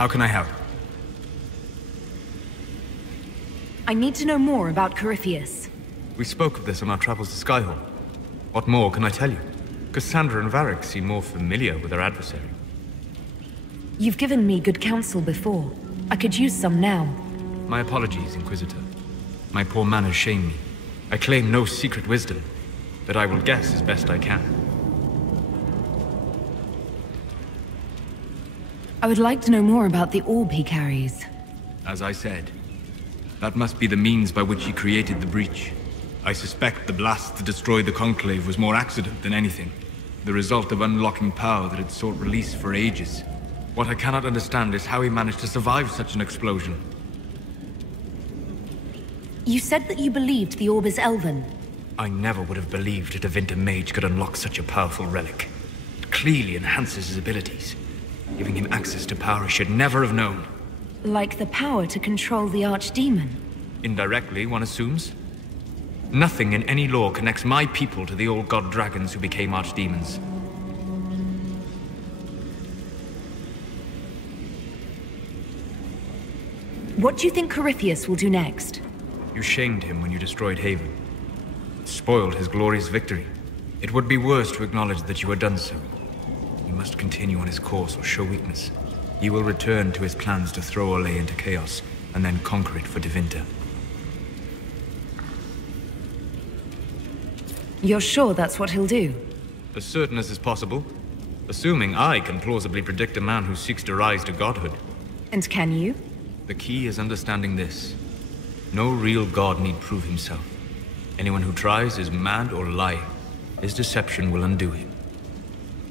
How can I help? I need to know more about Corypheus. We spoke of this on our travels to Skyhall. What more can I tell you? Cassandra and Varric seem more familiar with their adversary. You've given me good counsel before. I could use some now. My apologies, Inquisitor. My poor manners shame me. I claim no secret wisdom, but I will guess as best I can. I would like to know more about the orb he carries. As I said, that must be the means by which he created the breach. I suspect the blast to destroy the Conclave was more accident than anything. The result of unlocking power that had sought release for ages. What I cannot understand is how he managed to survive such an explosion. You said that you believed the orb is elven. I never would have believed a Devinter mage could unlock such a powerful relic. It clearly enhances his abilities, giving him access to power he should never have known. Like the power to control the Archdemon? Indirectly, one assumes. Nothing in any lore connects my people to the old god dragons who became archdemons. What do you think Corypheus will do next? You shamed him when you destroyed Haven. It spoiled his glorious victory. It would be worse to acknowledge that you had done so. He must continue on his course or show weakness. He will return to his plans to throw Olay into chaos, and then conquer it for Devinter. You're sure that's what he'll do? As certain as is possible. Assuming I can plausibly predict a man who seeks to rise to godhood. And can you? The key is understanding this. No real god need prove himself. Anyone who tries is mad or lying. His deception will undo him,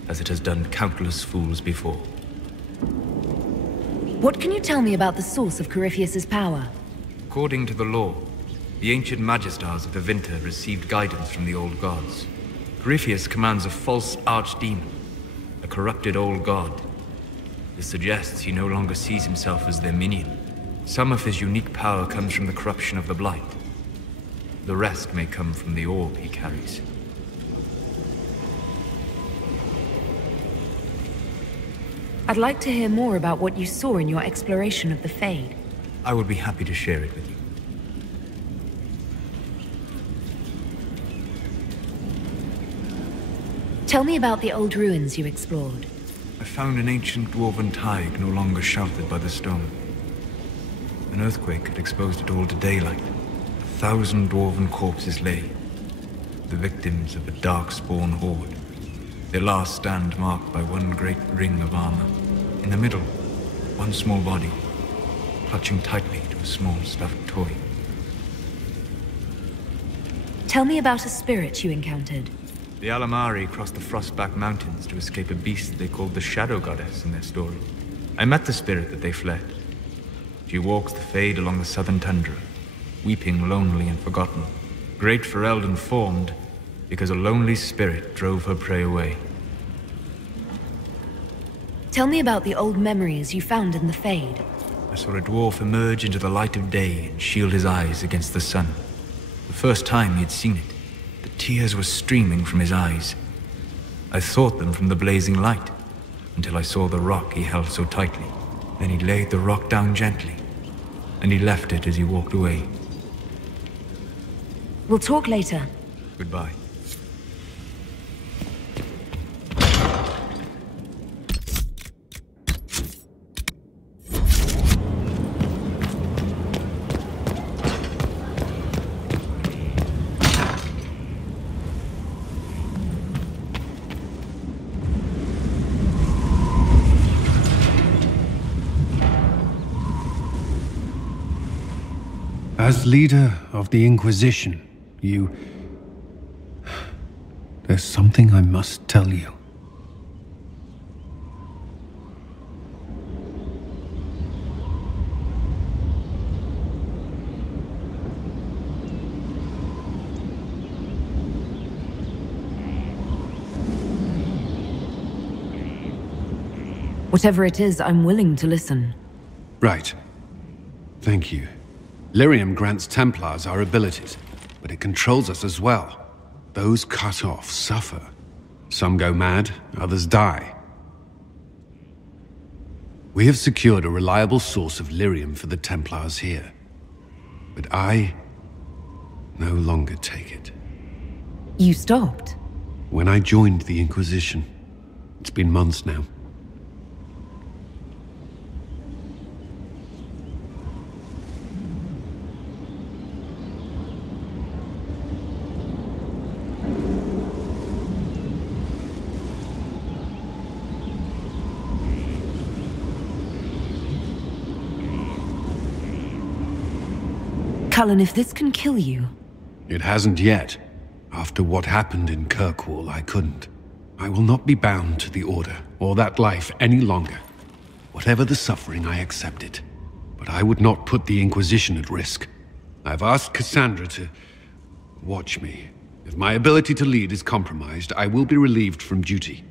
as it has done countless fools before. What can you tell me about the source of Corypheus's power? According to the law, the ancient Magistars of Devinter received guidance from the old gods. Corypheus commands a false archdemon, a corrupted old god. This suggests he no longer sees himself as their minion. Some of his unique power comes from the corruption of the Blight. The rest may come from the orb he carries. I'd like to hear more about what you saw in your exploration of the Fade. I would be happy to share it with you. Tell me about the old ruins you explored. I found an ancient dwarven thaig no longer sheltered by the stone. An earthquake had exposed it all to daylight. 1,000 dwarven corpses lay, the victims of a dark-spawn horde. Their last stand marked by one great ring of armor. In the middle, one small body, clutching tightly to a small stuffed toy. Tell me about a spirit you encountered. The Alamari crossed the Frostback Mountains to escape a beast they called the Shadow Goddess in their story. I met the spirit that they fled. She walks the Fade along the southern tundra, weeping lonely and forgotten. Great Ferelden formed because a lonely spirit drove her prey away. Tell me about the old memories you found in the Fade. I saw a dwarf emerge into the light of day and shield his eyes against the sun. The first time he had seen it, the tears were streaming from his eyes. I thought them from the blazing light, until I saw the rock he held so tightly. Then he laid the rock down gently, and he left it as he walked away. We'll talk later. Goodbye. As leader of the Inquisition, there's something I must tell you. Whatever it is, I'm willing to listen. Right. Thank you. Lyrium grants Templars our abilities, but it controls us as well. Those cut off suffer. Some go mad, others die. We have secured a reliable source of lyrium for the Templars here. But I no longer take it. You stopped? When I joined the Inquisition. It's been months now. Cullen, if this can kill you... It hasn't yet. After what happened in Kirkwall, I couldn't. I will not be bound to the Order, or that life any longer. Whatever the suffering, I accept it. But I would not put the Inquisition at risk. I've asked Cassandra to... watch me. If my ability to lead is compromised, I will be relieved from duty.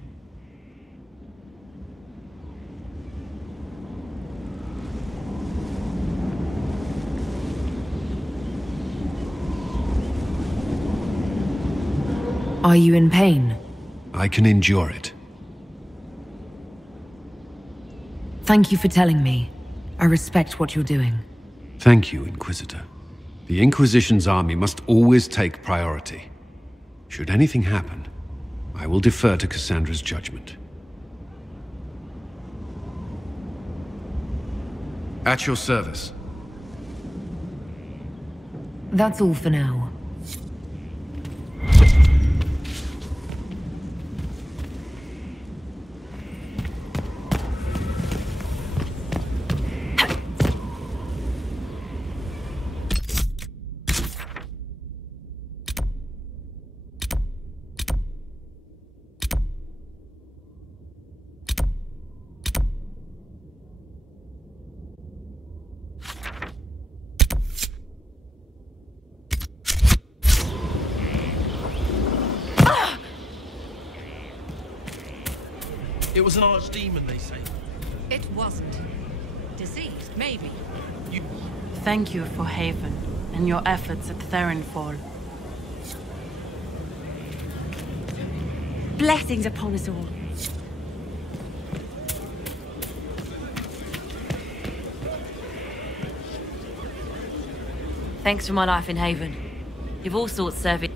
Are you in pain? I can endure it. Thank you for telling me. I respect what you're doing. Thank you, Inquisitor. The Inquisition's army must always take priority. Should anything happen, I will defer to Cassandra's judgment. At your service. That's all for now. It was an archdemon, they say. It wasn't. Diseased, maybe. Thank you for Haven and your efforts at Therenfall. Blessings upon us all. Thanks for my life in Haven. You've all sorts serving.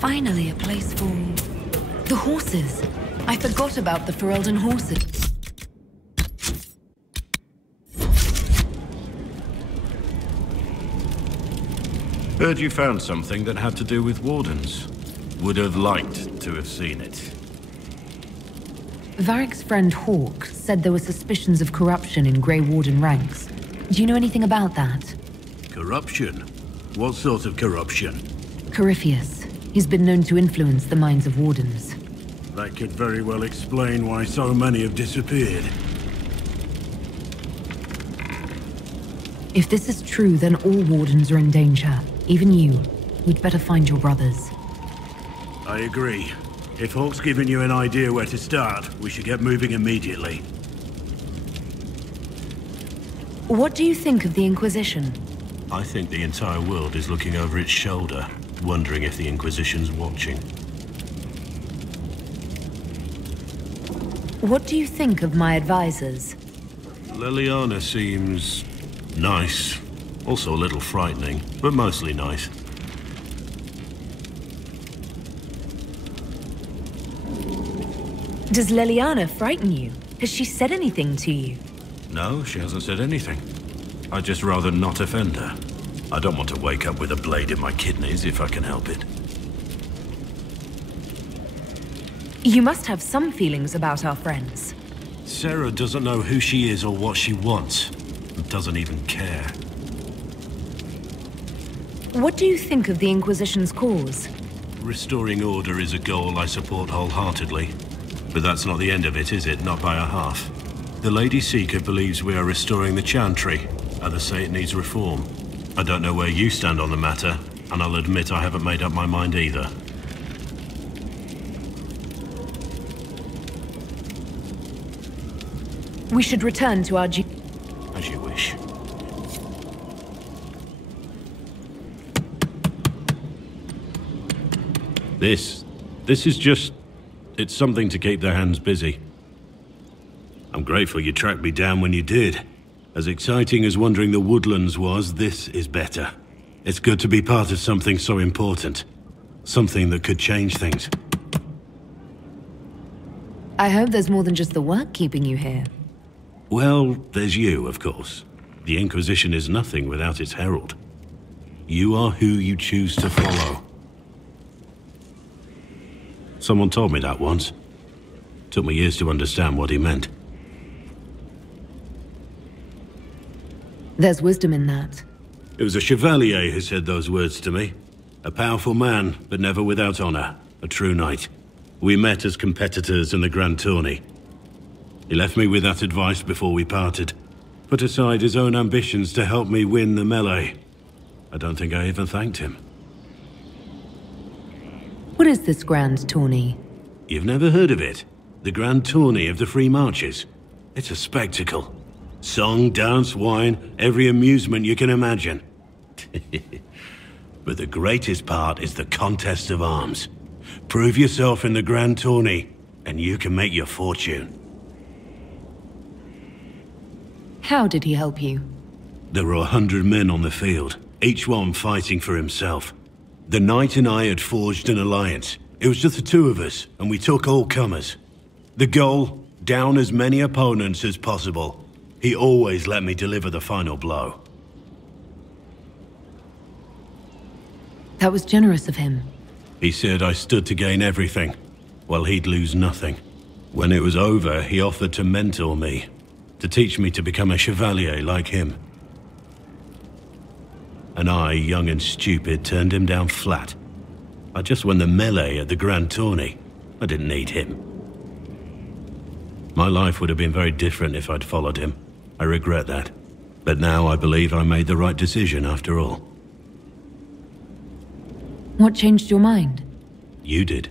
Finally, a place for the horses. I forgot about the Ferelden horses. Heard you found something that had to do with wardens. Would have liked to have seen it. Varric's friend Hawk said there were suspicions of corruption in Grey Warden ranks. Do you know anything about that? Corruption? What sort of corruption? Corypheus. He's been known to influence the minds of wardens. That could very well explain why so many have disappeared. If this is true, then all wardens are in danger. Even you. We'd better find your brothers. I agree. If Hawk's given you an idea where to start, we should get moving immediately. What do you think of the Inquisition? I think the entire world is looking over its shoulder, wondering if the Inquisition's watching. What do you think of my advisors? Leliana seems nice. Also a little frightening, but mostly nice. Does Leliana frighten you? Has she said anything to you? No, she hasn't said anything. I'd just rather not offend her. I don't want to wake up with a blade in my kidneys if I can help it. You must have some feelings about our friends. Sarah doesn't know who she is or what she wants. And doesn't even care. What do you think of the Inquisition's cause? Restoring order is a goal I support wholeheartedly. But that's not the end of it, is it? Not by a half. The Lady Seeker believes we are restoring the Chantry. Others say it needs reform. I don't know where you stand on the matter, and I'll admit I haven't made up my mind either. We should return to our As you wish. This is just... it's something to keep their hands busy. I'm grateful you tracked me down when you did. As exciting as wandering the woodlands was, this is better. It's good to be part of something so important. Something that could change things. I hope there's more than just the work keeping you here. Well, there's you, of course. The Inquisition is nothing without its herald. You are who you choose to follow. Someone told me that once. Took me years to understand what he meant. There's wisdom in that. It was a chevalier who said those words to me. A powerful man, but never without honor. A true knight. We met as competitors in the Grand Tourney. He left me with that advice before we parted. Put aside his own ambitions to help me win the melee. I don't think I even thanked him. What is this Grand Tourney? You've never heard of it? The Grand Tourney of the Free Marches. It's a spectacle. Song, dance, wine, every amusement you can imagine. But the greatest part is the contest of arms. Prove yourself in the Grand Tourney, and you can make your fortune. How did he help you? There were 100 men on the field, each one fighting for himself. The knight and I had forged an alliance. It was just the two of us, and we took all comers. The goal, down as many opponents as possible. He always let me deliver the final blow. That was generous of him. He said I stood to gain everything, while he'd lose nothing. When it was over, he offered to mentor me, to teach me to become a chevalier like him. And I, young and stupid, turned him down flat. I just won the melee at the Grand Tourney. I didn't need him. My life would have been very different if I'd followed him. I regret that. But now I believe I made the right decision after all. What changed your mind? You did.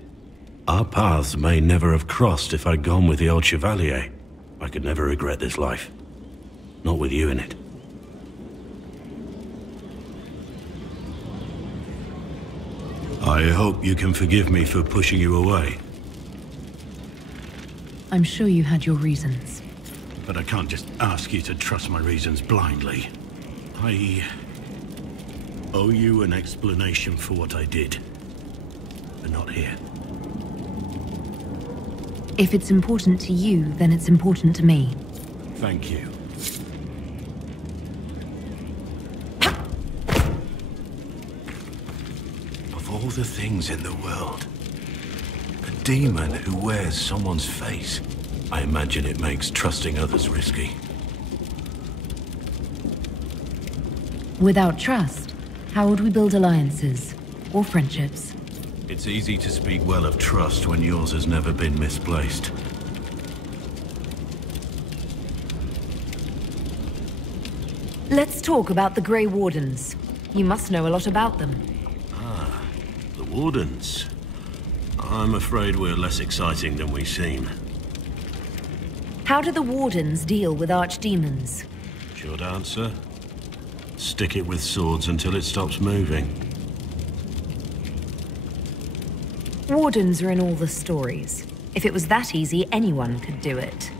Our paths may never have crossed if I'd gone with the old chevalier. I could never regret this life. Not with you in it. I hope you can forgive me for pushing you away. I'm sure you had your reasons. But I can't just ask you to trust my reasons blindly. I owe you an explanation for what I did. I but not here. If it's important to you, then it's important to me. Thank you. Of all the things in the world, a demon who wears someone's face. I imagine it makes trusting others risky. Without trust, how would we build alliances or friendships? It's easy to speak well of trust when yours has never been misplaced. Let's talk about the Grey Wardens. You must know a lot about them. The Wardens. I'm afraid we're less exciting than we seem. How do the Wardens deal with archdemons? Short answer. Stick it with swords until it stops moving. Wardens are in all the stories. If it was that easy, anyone could do it.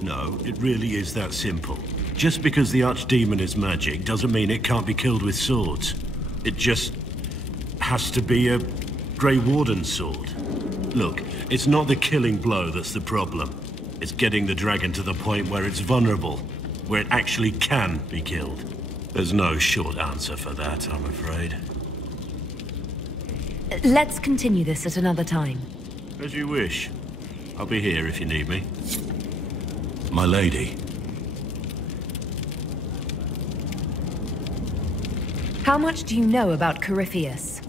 No, it really is that simple. Just because the archdemon is magic doesn't mean it can't be killed with swords. It just has to be a Grey Warden sword. Look, it's not the killing blow that's the problem. It's getting the dragon to the point where it's vulnerable, where it actually can be killed. There's no short answer for that, I'm afraid. Let's continue this at another time. As you wish. I'll be here if you need me. My lady. How much do you know about Corypheus?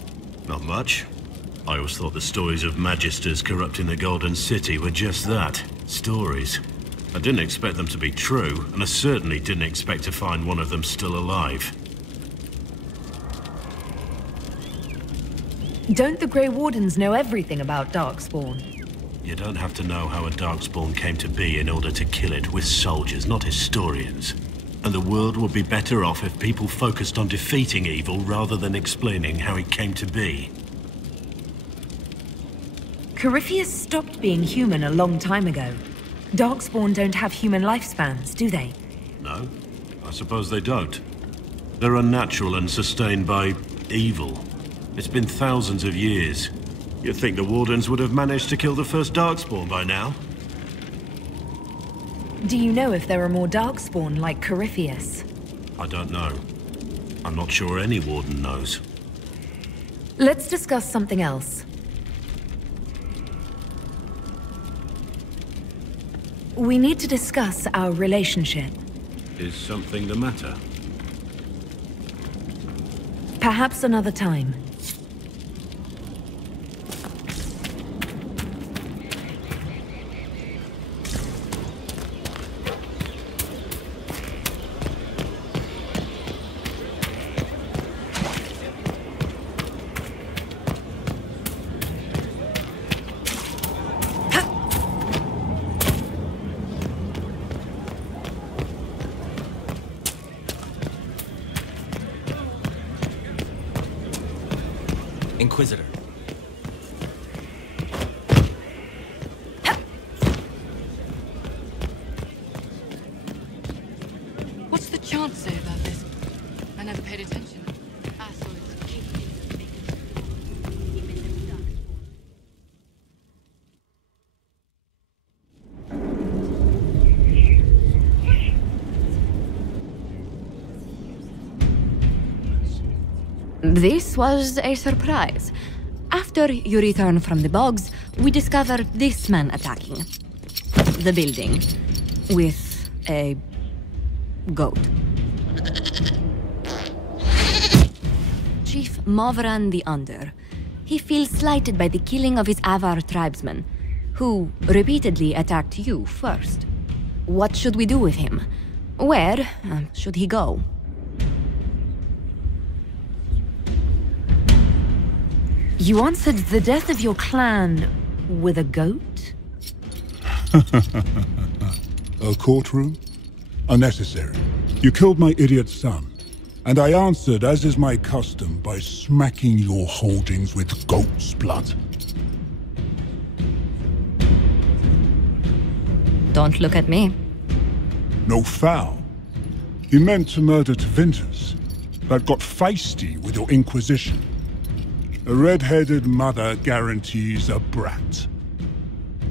Not much. I always thought the stories of magisters corrupting the Golden City were just that. Stories. I didn't expect them to be true, and I certainly didn't expect to find one of them still alive. Don't the Grey Wardens know everything about Darkspawn? You don't have to know how a Darkspawn came to be in order to kill it. We're soldiers, not historians. And the world would be better off if people focused on defeating evil rather than explaining how it came to be. Corypheus stopped being human a long time ago. Darkspawn don't have human lifespans, do they? No, I suppose they don't. They're unnatural and sustained by evil. It's been thousands of years. You'd think the Wardens would have managed to kill the first Darkspawn by now. Do you know if there are more Darkspawn like Corypheus? I don't know. I'm not sure any Warden knows. Let's discuss something else. We need to discuss our relationship. Is something the matter? Perhaps another time. Inquisitor. What's the chant say about this? I never paid attention. Assholes keep This was a surprise. After you return from the bogs, we discovered this man attacking the building with a goat. Chief Movran the Under. He feels slighted by the killing of his Avar tribesmen, who repeatedly attacked you first. What should we do with him? Where should he go? You answered the death of your clan with a goat? A courtroom? Unnecessary. You killed my idiot son, and I answered, as is my custom, by smacking your holdings with goat's blood. Don't look at me. No foul. You meant to murder Tevintus, but got feisty with your Inquisition. A red-headed mother guarantees a brat.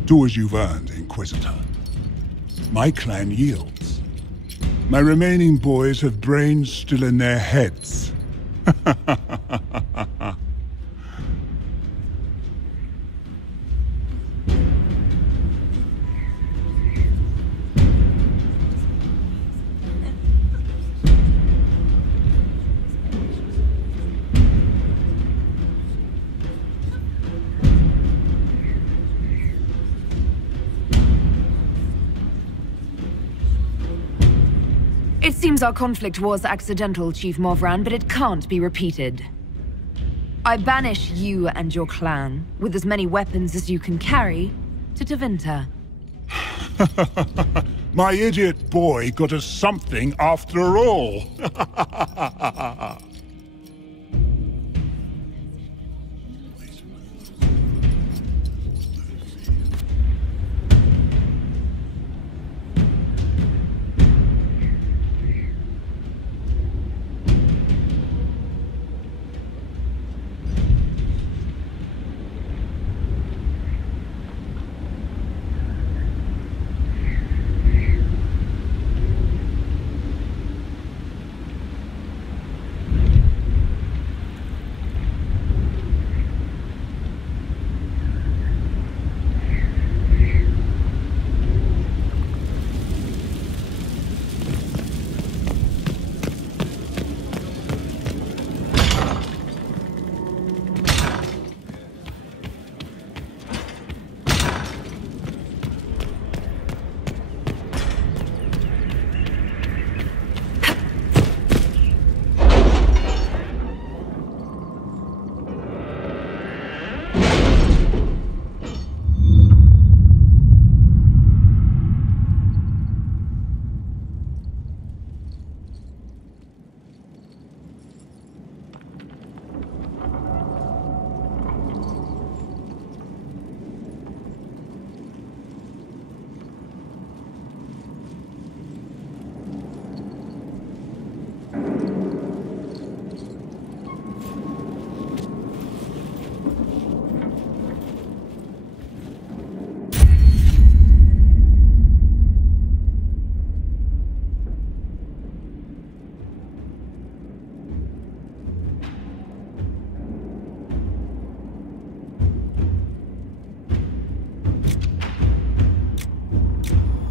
Do as you've earned, Inquisitor. My clan yields. My remaining boys have brains still in their heads. It seems our conflict was accidental, Chief Movran, but it can't be repeated. I banish you and your clan, with as many weapons as you can carry, to Tevinter. My idiot boy got us something after all.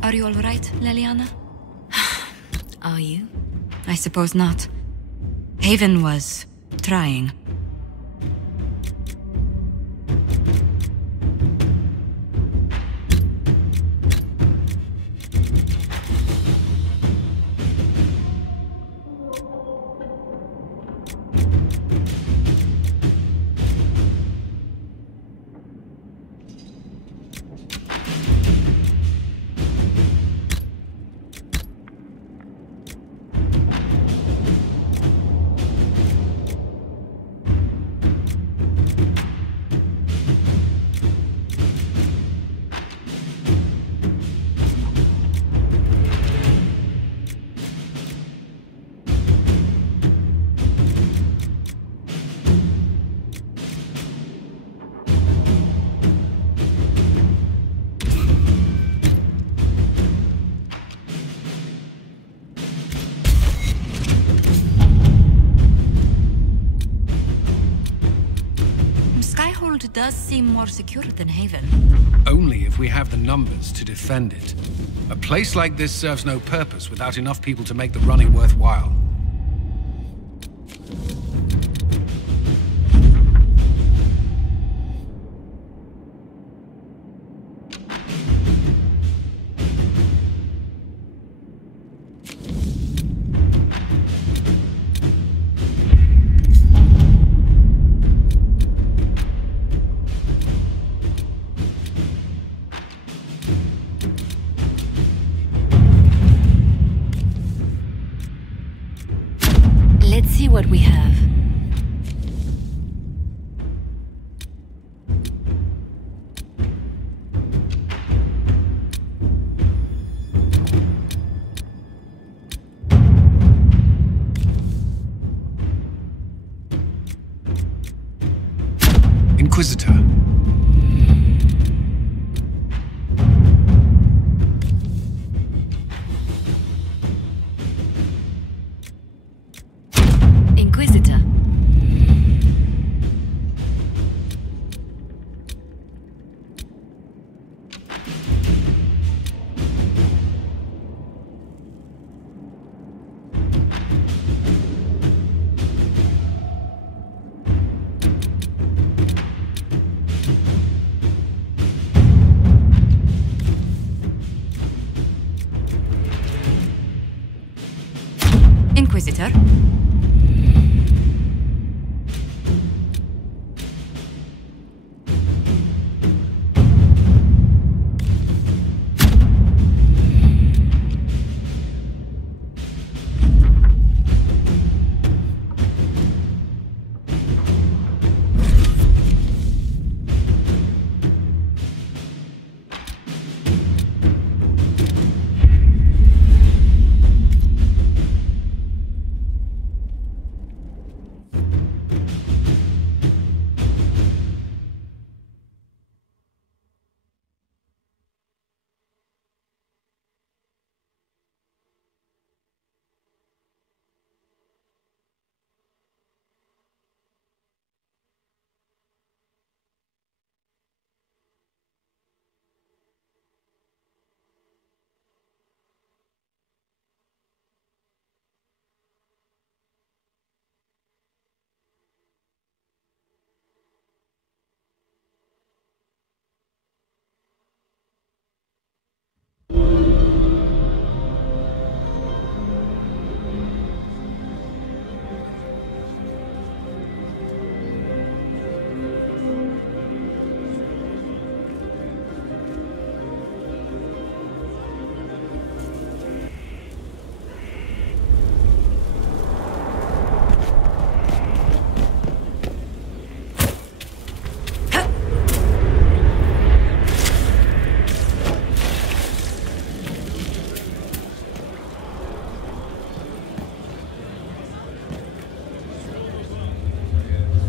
Are you all right, Leliana? Are you? I suppose not. Haven was trying. It does seem more secure than Haven. Only if we have the numbers to defend it. A place like this serves no purpose without enough people to make the running worthwhile. Inquisitor. Inquisitor. Inquisitor.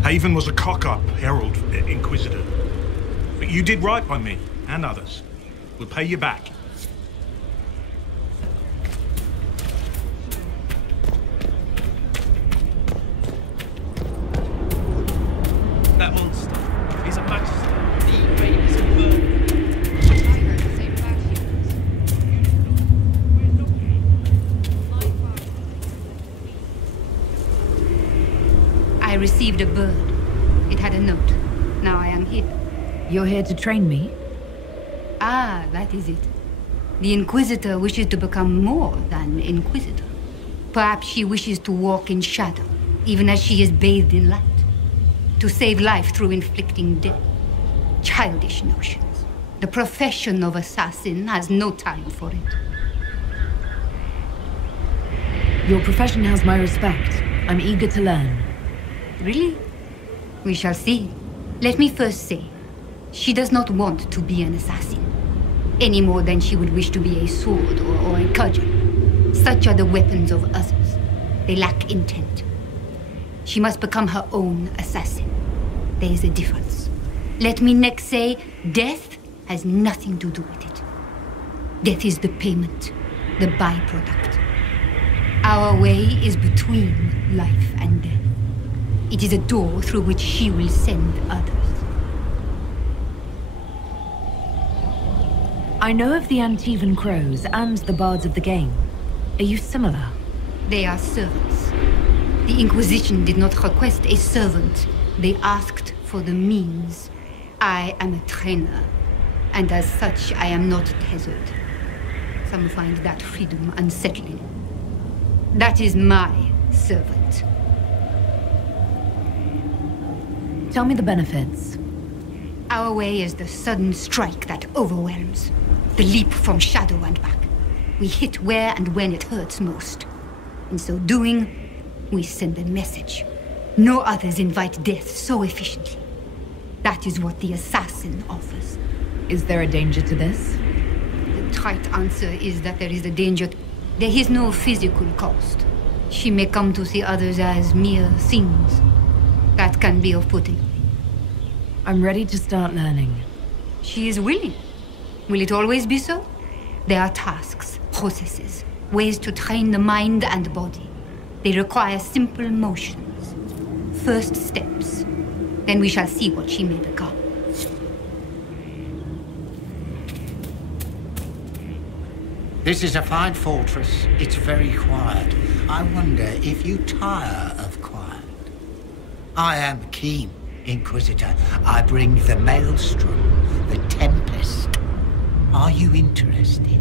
Haven was a cock-up, Herald, Inquisitor. But you did right by me, and others. We'll pay you back. That monster is a bastard. The raid is a I received a bird. It had a note. Now I am here. You're here to train me? Ah, that is it. The Inquisitor wishes to become more than Inquisitor. Perhaps she wishes to walk in shadow, even as she is bathed in light. To save life through inflicting death. Childish notions. The profession of assassin has no time for it. Your profession has my respect. I'm eager to learn. Really? We shall see. Let me first say, she does not want to be an assassin, any more than she would wish to be a sword or a cudgel. Such are the weapons of others. They lack intent. She must become her own assassin. There is a difference. Let me next say, death has nothing to do with it. Death is the payment, the byproduct. Our way is between life and death. It is a door through which she will send others. I know of the Antivan Crows and the Bards of the Game. Are you similar? They are servants. The Inquisition did not request a servant. They asked for the means. I am a trainer, and as such, I am not tethered. Some find that freedom unsettling. That is my servant. Tell me the benefits. Our way is the sudden strike that overwhelms. The leap from shadow and back. We hit where and when it hurts most. In so doing, we send a message. No others invite death so efficiently. That is what the assassin offers. Is there a danger to this? The trite answer is that there is a danger. There is no physical cost. She may come to see others as mere things. That can be off-putting. I'm ready to start learning. She is willing. Will it always be so? There are tasks, processes, ways to train the mind and body. They require simple motions. First steps. Then we shall see what she may become. This is a fine fortress. It's very quiet. I wonder if you tire of quiet. I am keen, Inquisitor. I bring the Maelstrom, the Tempest. Are you interested?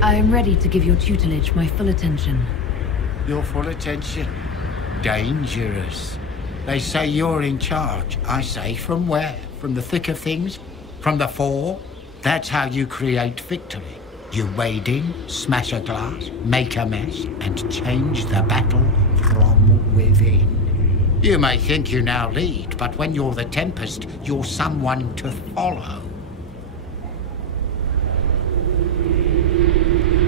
I am ready to give your tutelage my full attention. Your full attention? Dangerous. They say you're in charge. I say, from where? From the thick of things? From the fore? That's how you create victory. You wade in, smash a glass, make a mess, and change the battle from within. You may think you now lead, but when you're the Tempest, you're someone to follow.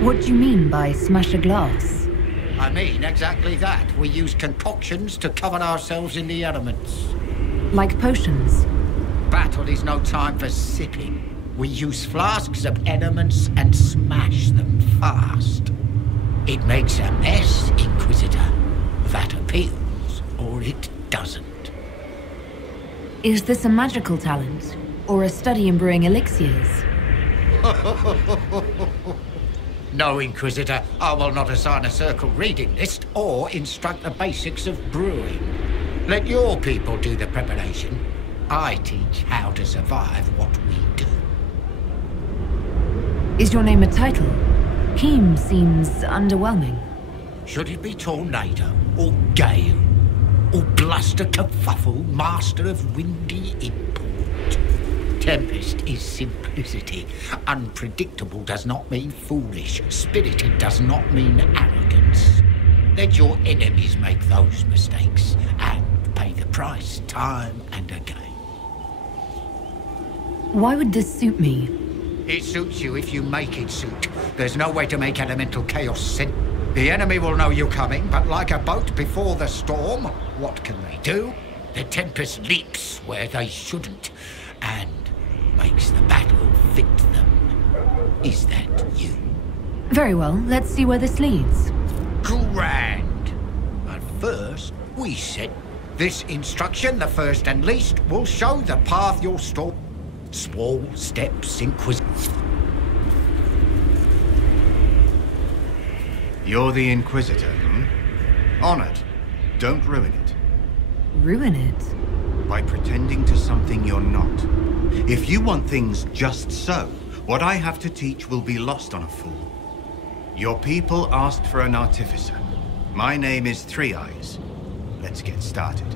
What do you mean by smash a glass? I mean exactly that. We use concoctions to cover ourselves in the elements. Like potions? Battle is no time for sipping. We use flasks of elements and smash them fast. It makes a mess, Inquisitor. That appeals, or it doesn't. Is this a magical talent? Or a study in brewing elixirs? No, Inquisitor, I will not assign a circle reading list or instruct the basics of brewing. Let your people do the preparation. I teach how to survive what we do. Is your name a title? Keem seems underwhelming. Should it be Tornado, or Gale, or Bluster Kerfuffle, Master of Windy Import? Tempest is simplicity. Unpredictable does not mean foolish. Spirited does not mean arrogance. Let your enemies make those mistakes and pay the price time and again. Why would this suit me? It suits you if you make it suit. There's no way to make elemental chaos sin. The enemy will know you're coming, but like a boat before the storm, what can they do? The Tempest leaps where they shouldn't, and makes the battle fit them. Is that you? Very well, let's see where this leads. Grand. But first, we set this instruction, the first and least, will show the path you'll stalk. Small steps, Inquisitor. You're the Inquisitor, hmm? Honored. Don't ruin it. Ruin it? By pretending to something you're not. If you want things just so, what I have to teach will be lost on a fool. Your people asked for an artificer. My name is Three Eyes. Let's get started.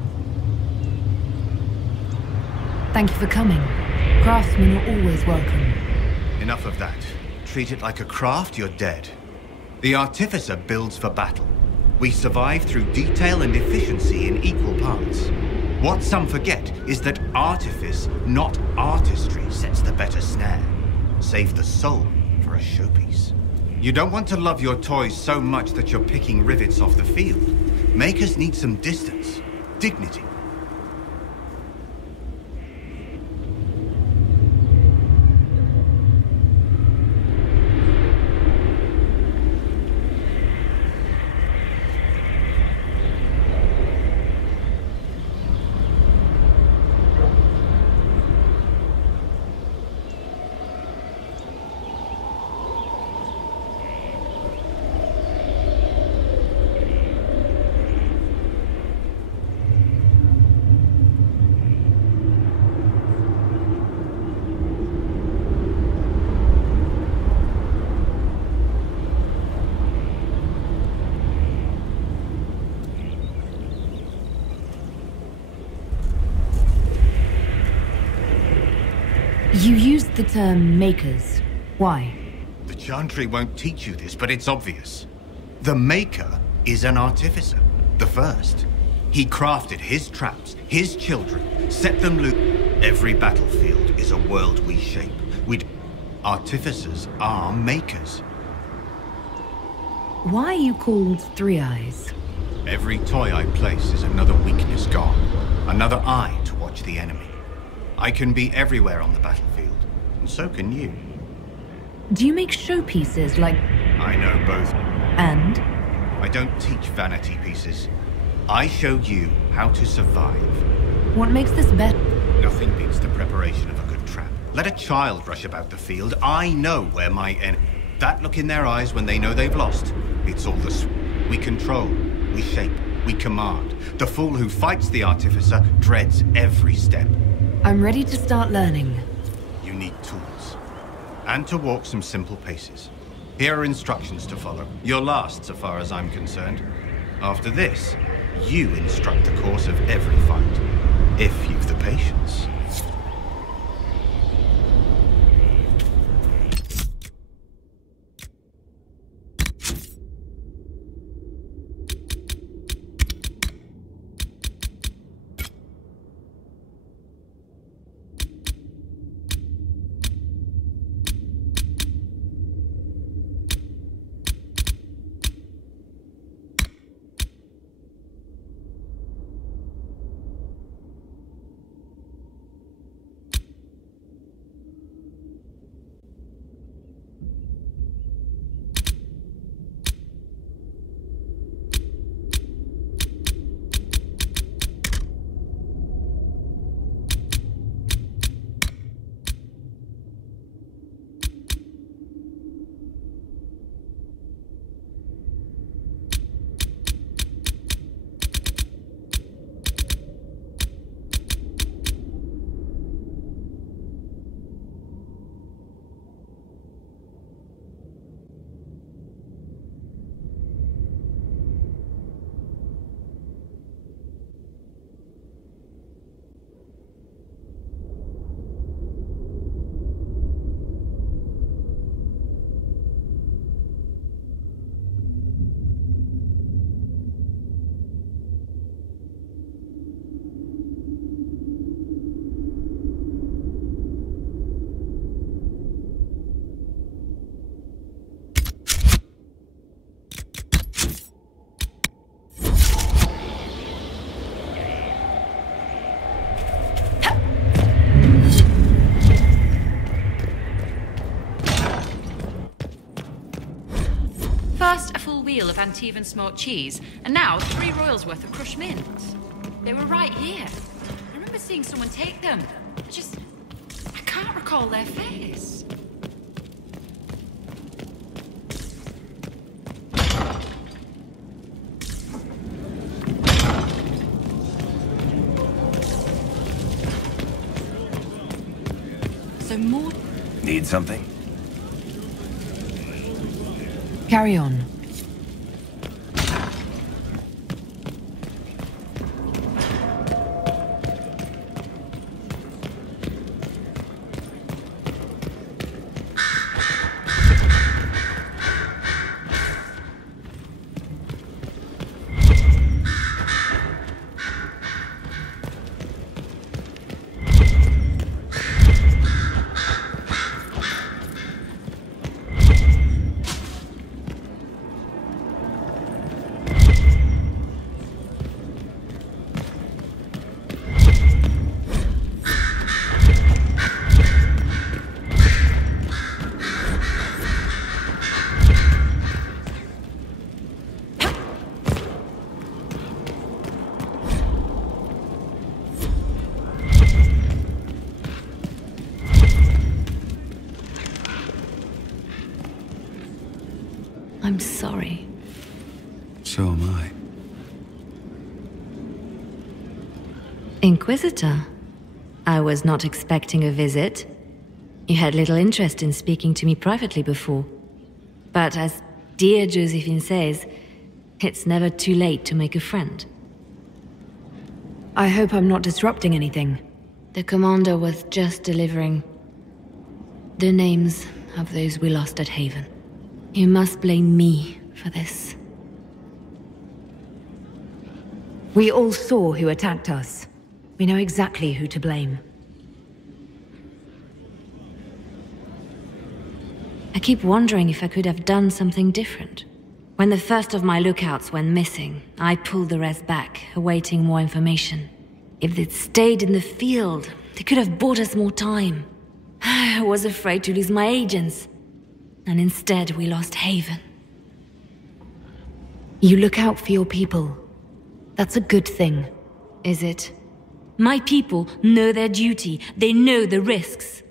Thank you for coming. Craftsmen are always welcome. Enough of that. Treat it like a craft, you're dead. The artificer builds for battle. We survive through detail and efficiency in equal parts. What some forget is that artifice, not artistry, sets the better snare. Save the soul for a showpiece. You don't want to love your toys so much that you're picking rivets off the field. Makers need some distance, dignity. You used the term makers. Why? The Chantry won't teach you this, but it's obvious. The Maker is an artificer. The first. He crafted his traps, his children, set them loose. Every battlefield is a world we shape. Artificers are makers. Why are you called Three Eyes? Every toy I place is another weakness gone. Another eye to watch watch the enemy. I can be everywhere on the battlefield, and so can you. Do you make showpieces like... I know both. And? I don't teach vanity pieces. I show you how to survive. What makes this better? Nothing beats the preparation of a good trap. Let a child rush about the field. I know where my enemy... That look in their eyes when they know they've lost. It's all the... We control, we shape, we command. The fool who fights the Artificer dreads every step. I'm ready to start learning. You need tools. And to walk some simple paces. Here are instructions to follow. You're last, so far as I'm concerned. After this, you instruct the course of every fight. If you've the patience. First, a full wheel of Antivan smoked cheese, and now 3 royals worth of crushed mints. They were right here. I remember seeing someone take them. I can't recall their face. So more... Need something? Carry on. I'm sorry. So am I. Inquisitor, I was not expecting a visit. You had little interest in speaking to me privately before. But as dear Josephine says, it's never too late to make a friend. I hope I'm not disrupting anything. The commander was just delivering the names of those we lost at Haven. You must blame me for this. We all saw who attacked us. We know exactly who to blame. I keep wondering if I could have done something different. When the first of my lookouts went missing, I pulled the rest back, awaiting more information. If they'd stayed in the field, they could have bought us more time. I was afraid to lose my agents. And instead, we lost Haven. You look out for your people. That's a good thing. Is it? My people know their duty. They know the risks.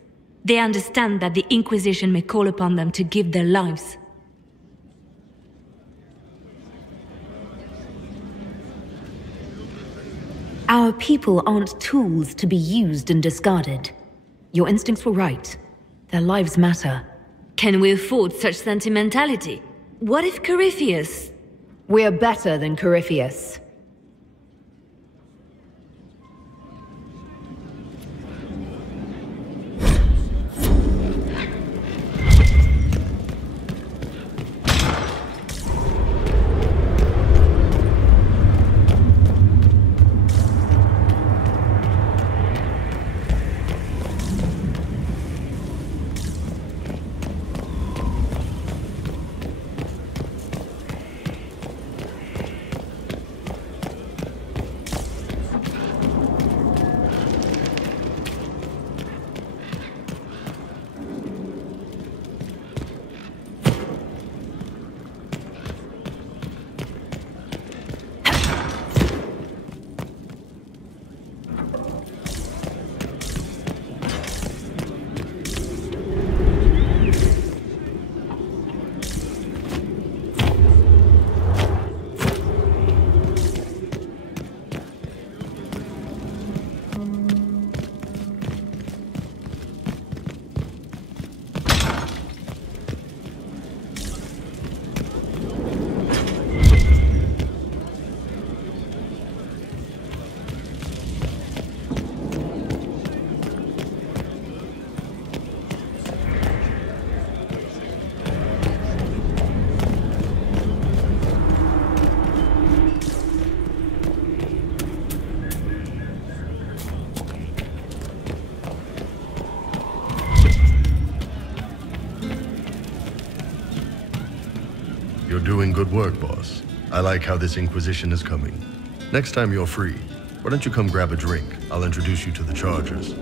They understand that the Inquisition may call upon them to give their lives. Our people aren't tools to be used and discarded. Your instincts were right. Their lives matter. Can we afford such sentimentality? What if Corypheus... We're better than Corypheus. You're doing good work, boss. I like how this Inquisition is coming. Next time you're free, why don't you come grab a drink? I'll introduce you to the Chargers.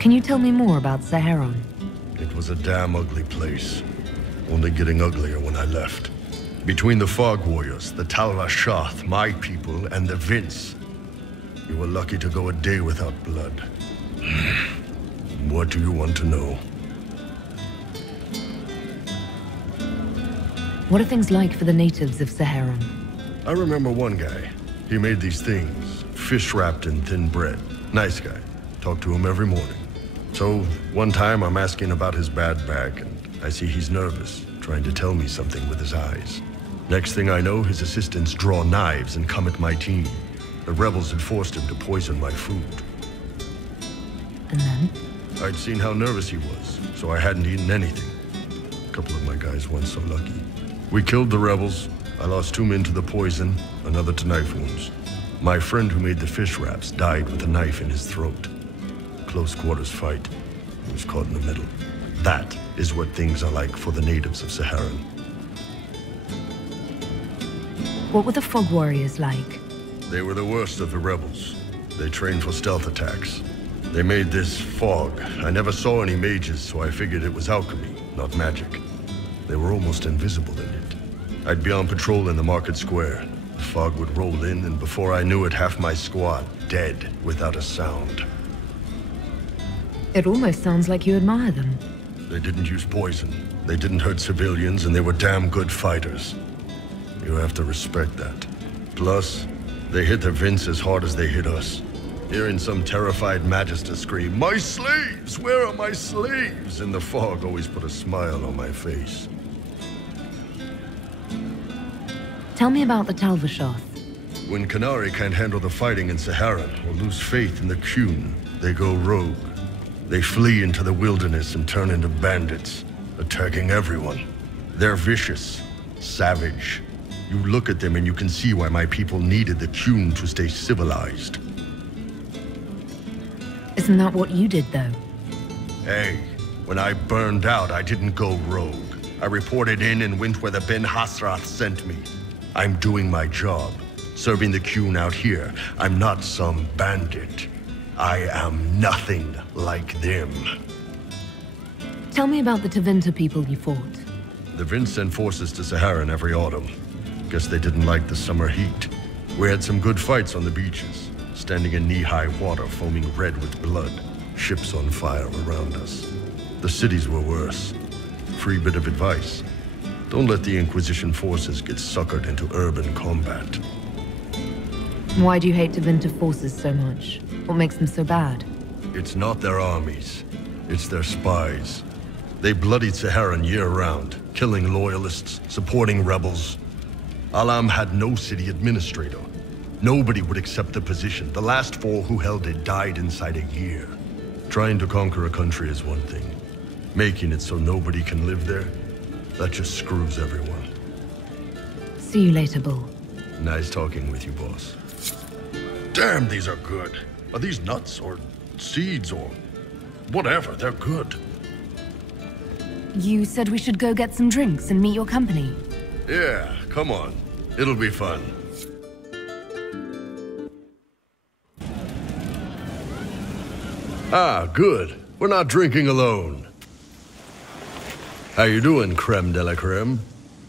Can you tell me more about Saharon? It was a damn ugly place. Only getting uglier when I left. Between the Fog Warriors, the Talva Shoth, my people, and the Vince. You were lucky to go a day without blood. What do you want to know? What are things like for the natives of Saharon? I remember one guy. He made these things, fish wrapped in thin bread. Nice guy. Talk to him every morning. So, one time I'm asking about his bad back, and I see he's nervous, trying to tell me something with his eyes. Next thing I know, his assistants draw knives and come at my team. The rebels had forced him to poison my food. And then? I'd seen how nervous he was, so I hadn't eaten anything. A couple of my guys weren't so lucky. We killed the rebels. I lost 2 men to the poison, another to knife wounds. My friend who made the fish wraps died with a knife in his throat. Close quarters fight. He was caught in the middle. That is what things are like for the natives of Saharan. What were the Fog Warriors like? They were the worst of the rebels. They trained for stealth attacks. They made this fog. I never saw any mages, so I figured it was alchemy, not magic. They were almost invisible in it. I'd be on patrol in the market square. The fog would roll in, and before I knew it, half my squad dead without a sound. It almost sounds like you admire them. They didn't use poison. They didn't hurt civilians, and they were damn good fighters. You have to respect that. Plus, they hit the Vince as hard as they hit us. Hearing some terrified Magister scream, "My slaves! Where are my slaves?" in the fog always put a smile on my face. Tell me about the Talva Shoth. When Qunari can't handle the fighting in Saharan or lose faith in the Qun, they go rogue. They flee into the wilderness and turn into bandits, attacking everyone. They're vicious, savage. You look at them and you can see why my people needed the Qun to stay civilized. Isn't that what you did, though? Hey, when I burned out, I didn't go rogue. I reported in and went where the Ben Hasrath sent me. I'm doing my job. serving the Qun out here. I'm not some bandit. I am nothing like them. Tell me about the Tevinter people you fought. The Vince sent forces to Saharan every autumn. Guess they didn't like the summer heat. We had some good fights on the beaches, standing in knee-high water foaming red with blood, ships on fire around us. The cities were worse. Free bit of advice. Don't let the Inquisition forces get suckered into urban combat. Why do you hate Tevinter forces so much? What makes them so bad? It's not their armies. It's their spies. They bloodied Saharan year-round, killing loyalists, supporting rebels. Alam had no city administrator. Nobody would accept the position. The last 4 who held it died inside a year. Trying to conquer a country is one thing. Making it so nobody can live there, that just screws everyone. See you later, Bull. Nice talking with you, boss. Damn, these are good. Are these nuts or seeds or whatever? They're good. You said we should go get some drinks and meet your company. Yeah, come on. It'll be fun. Ah, good. We're not drinking alone. How you doing, creme de la creme?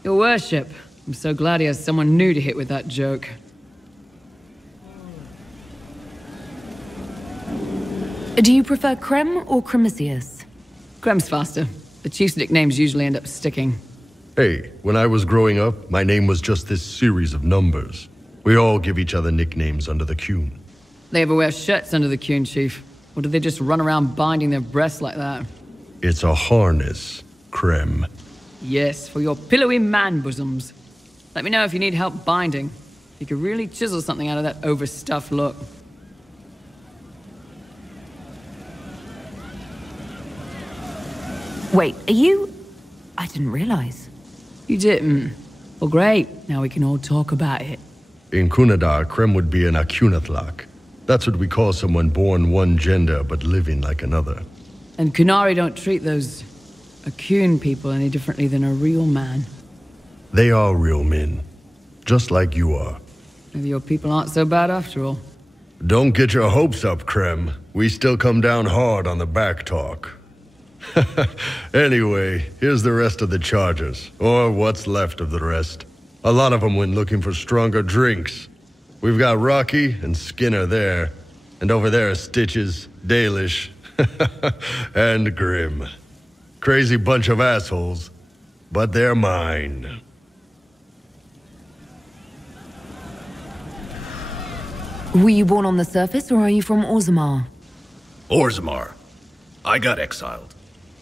Your worship. I'm so glad he has someone new to hit with that joke. Do you prefer Creme or Cremisius? Creme's faster. The chief's nicknames usually end up sticking. Hey, when I was growing up, my name was just this series of numbers. We all give each other nicknames under the Qun. They ever wear shirts under the Qun, chief? Or do they just run around binding their breasts like that? It's a harness, creme. Yes, for your pillowy man bosoms. Let me know if you need help binding. You could really chisel something out of that overstuffed look. Wait, are you... I didn't realize. You didn't? Well, great. Now we can all talk about it. In Kunadar, creme would be an Akunathlak. That's what we call someone born one gender but living like another. And Kunari don't treat those Akun people any differently than a real man. They are real men. Just like you are. Maybe your people aren't so bad after all. Don't get your hopes up, Creme. We still come down hard on the back talk. Anyway, here's the rest of the chargers. Or what's left of the rest. A lot of them went looking for stronger drinks. We've got Rocky and Skinner there. And over there are Stitches, Dalish, and Grim. Crazy bunch of assholes, but they're mine. Were you born on the surface, or are you from Orzammar? Orzammar. I got exiled.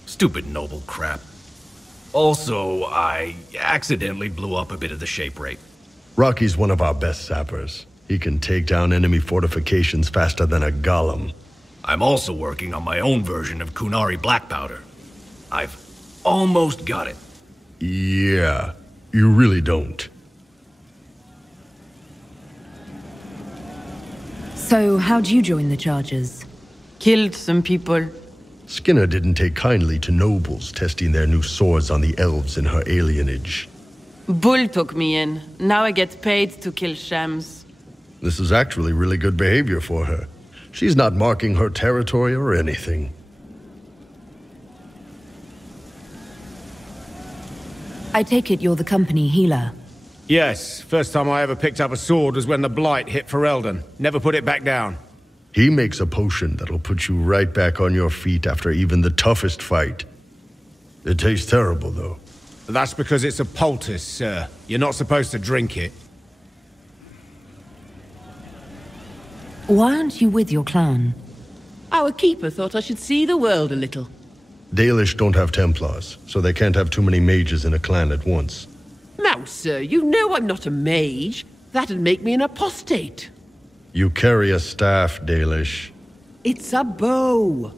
Stupid noble crap. Also, I accidentally blew up a bit of the shape rate. Rocky's one of our best sappers. He can take down enemy fortifications faster than a golem. I'm also working on my own version of Kunari black powder. I've almost got it. Yeah, you really don't. So, how'd you join the Chargers? Killed some people. Skinner didn't take kindly to nobles testing their new swords on the elves in her alienage. Bull took me in. Now I get paid to kill shams. This is actually really good behavior for her. She's not marking her territory or anything. I take it you're the company healer. Yes, first time I ever picked up a sword was when the Blight hit Ferelden. Never put it back down. He makes a potion that'll put you right back on your feet after even the toughest fight. It tastes terrible, though. That's because it's a poultice, sir. You're not supposed to drink it. Why aren't you with your clan? Our keeper thought I should see the world a little. Dalish don't have Templars, so they can't have too many mages in a clan at once. Now, sir, you know I'm not a mage. That'd make me an apostate. You carry a staff, Dalish. It's a bow.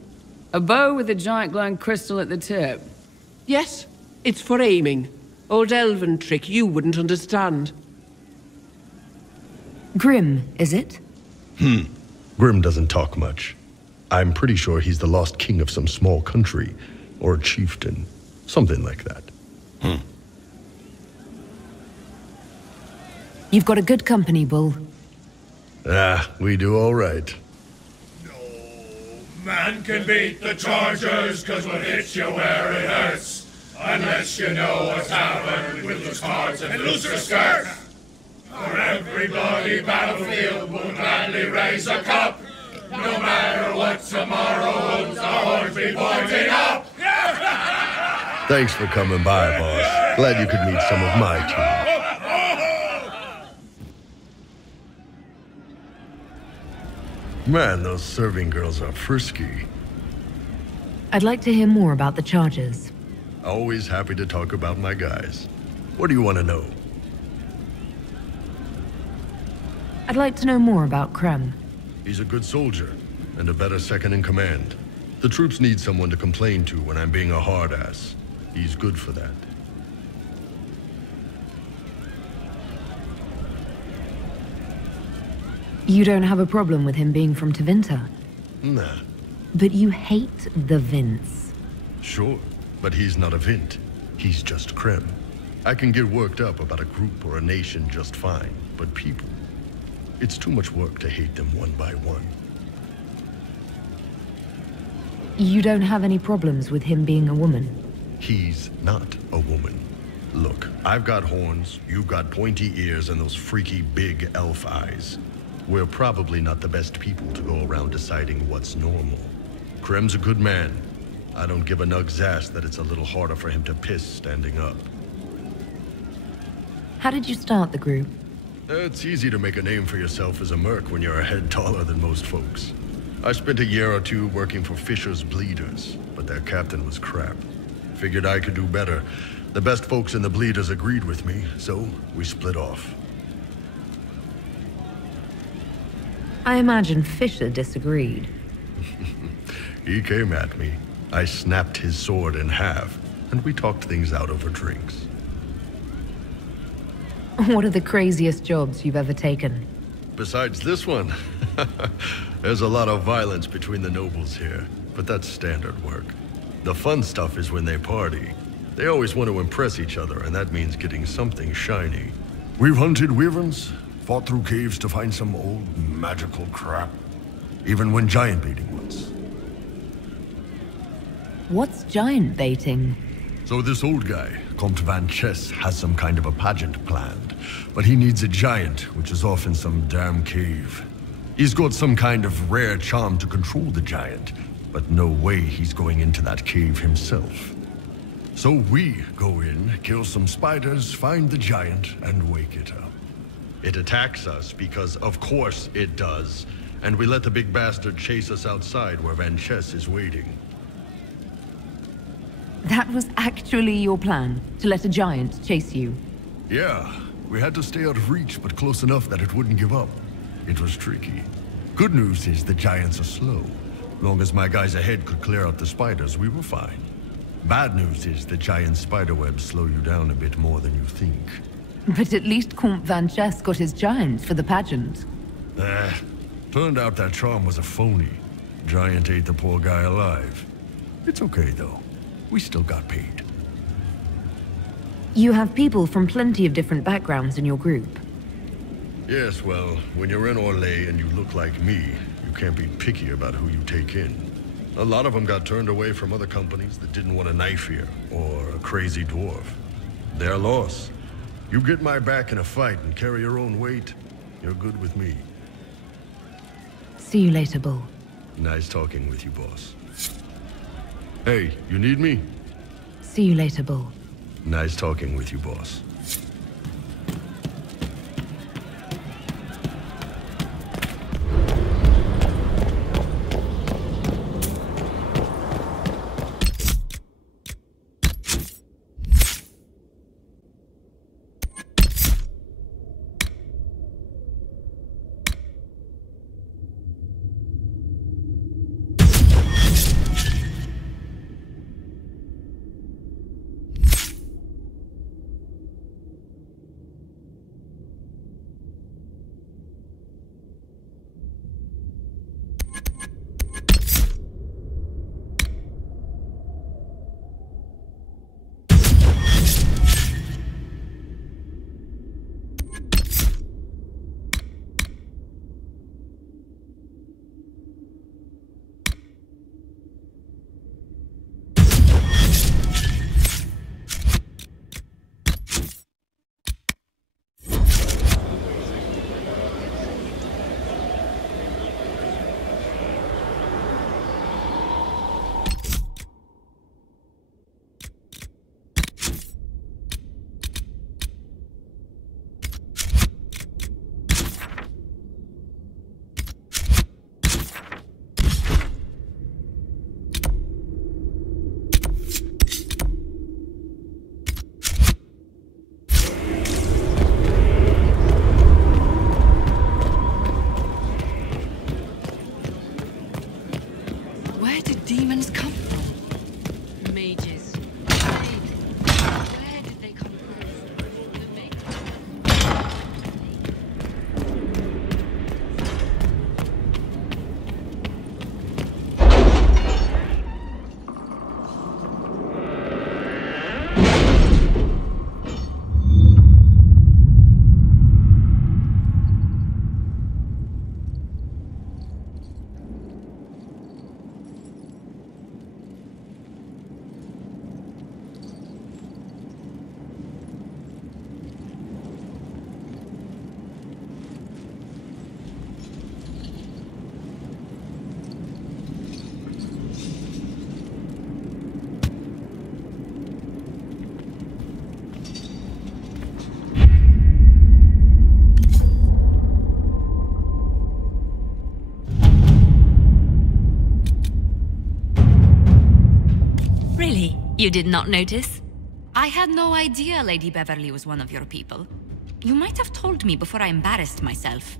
A bow with a giant glowing crystal at the tip? Yes, it's for aiming. Old elven trick you wouldn't understand. Grim, is it? Grim doesn't talk much. I'm pretty sure he's the lost king of some small country, or a chieftain. Something like that. You've got a good company, Bull. Ah, we do all right. Man can beat the Chargers, cause what hits you where it hurts. Unless you know what's happened with loose cards and looser skirts. For every bloody battlefield we'll gladly raise a cup. No matter what tomorrow holds, our horns be pointing up. Thanks for coming by, boss. Glad you could meet some of my team. Man, those serving girls are frisky. I'd like to hear more about the charges. Always happy to talk about my guys. What do you want to know? I'd like to know more about Krem. He's a good soldier, and a better second-in-command. The troops need someone to complain to when I'm being a hard-ass. He's good for that. You don't have a problem with him being from Tevinter? Nah. But you hate the Vince. Sure, but he's not a Vint. He's just Krem. I can get worked up about a group or a nation just fine, but people... It's too much work to hate them one by one. You don't have any problems with him being a woman? He's not a woman. Look, I've got horns, you've got pointy ears, and those freaky big elf eyes. We're probably not the best people to go around deciding what's normal. Krem's a good man. I don't give a nug's ass that it's a little harder for him to piss standing up. How did you start the group? It's easy to make a name for yourself as a merc when you're a head taller than most folks. I spent a year or two working for Fisher's Bleeders, but their captain was crap. Figured I could do better. The best folks in the Bleeders agreed with me, so we split off. I imagine Fisher disagreed. He came at me. I snapped his sword in half, and we talked things out over drinks. What are the craziest jobs you've ever taken? Besides this one, there's a lot of violence between the nobles here, but that's standard work. The fun stuff is when they party. They always want to impress each other, and that means getting something shiny. We've hunted wyverns, fought through caves to find some old magical crap. Even went giant baiting once. What's giant baiting? So this old guy, Comte Van Chess, has some kind of a pageant planned. But he needs a giant, which is off in some damn cave. He's got some kind of rare charm to control the giant, but no way he's going into that cave himself. So we go in, kill some spiders, find the giant, and wake it up. It attacks us because, of course, it does. And we let the big bastard chase us outside where Van Chess is waiting. That was actually your plan, to let a giant chase you? Yeah, we had to stay out of reach, but close enough that it wouldn't give up. It was tricky. Good news is the giants are slow. Long as my guys ahead could clear out the spiders, we were fine. Bad news is the giant spiderwebs slow you down a bit more than you think. But at least Comte Van Chess got his giant for the pageant. Turned out that charm was a phony. Giant ate the poor guy alive. It's okay, though. We still got paid. You have people from plenty of different backgrounds in your group. Yes, well, when you're in Orlais and you look like me, you can't be picky about who you take in. A lot of them got turned away from other companies that didn't want a knife here, or a crazy dwarf. Their loss. You get my back in a fight and carry your own weight, you're good with me. See you later, Bull. Nice talking with you, boss. Hey, you need me? See you later, Bull. Nice talking with you, boss. You did not notice? I had no idea Lady Beverly was one of your people. You might have told me before I embarrassed myself.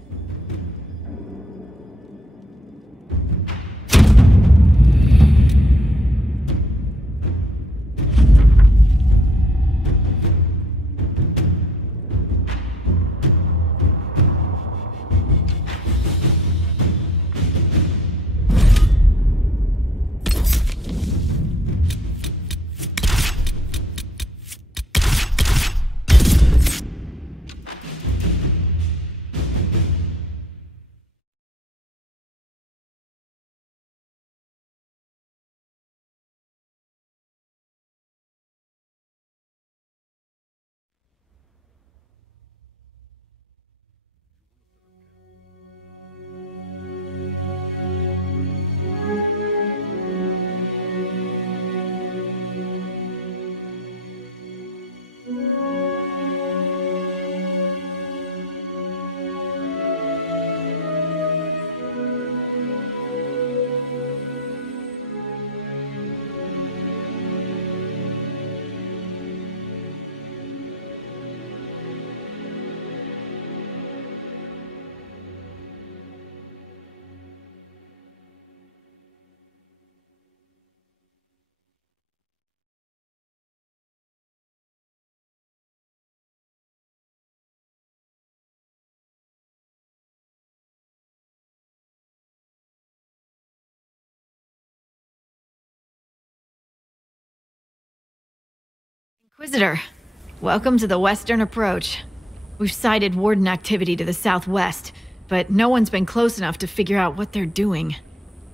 Inquisitor, welcome to the Western Approach. We've sighted Warden activity to the southwest, but no one's been close enough to figure out what they're doing.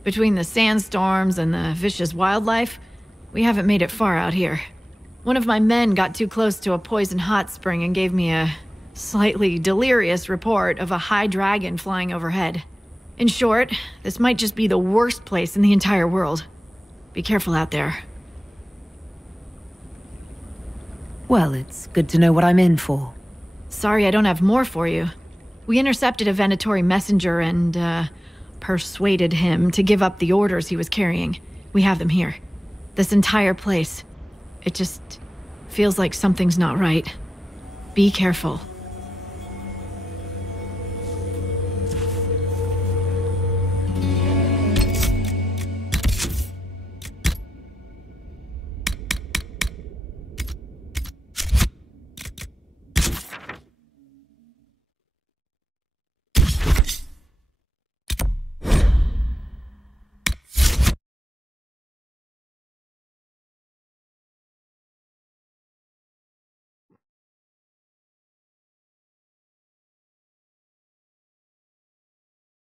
Between the sandstorms and the vicious wildlife, we haven't made it far out here. One of my men got too close to a poison hot spring and gave me a slightly delirious report of a high dragon flying overhead. In short, this might just be the worst place in the entire world. Be careful out there. Well, it's good to know what I'm in for. Sorry I don't have more for you. We intercepted a Venatori messenger and, persuaded him to give up the orders he was carrying. We have them here. This entire place. It just feels like something's not right. Be careful.